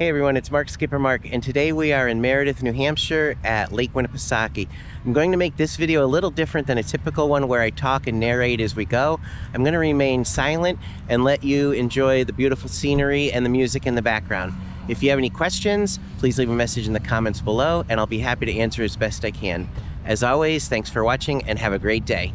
Hey everyone, it's Mark Skipper Mark, and today we are in Meredith, New Hampshire at Lake Winnipesaukee. I'm going to make this video a little different than a typical one where I talk and narrate as we go. I'm going to remain silent and let you enjoy the beautiful scenery and the music in the background. If you have any questions, please leave a message in the comments below and I'll be happy to answer as best I can. As always, thanks for watching and have a great day.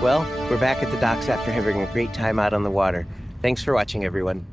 Well, we're back at the docks after having a great time out on the water. Thanks for watching, everyone.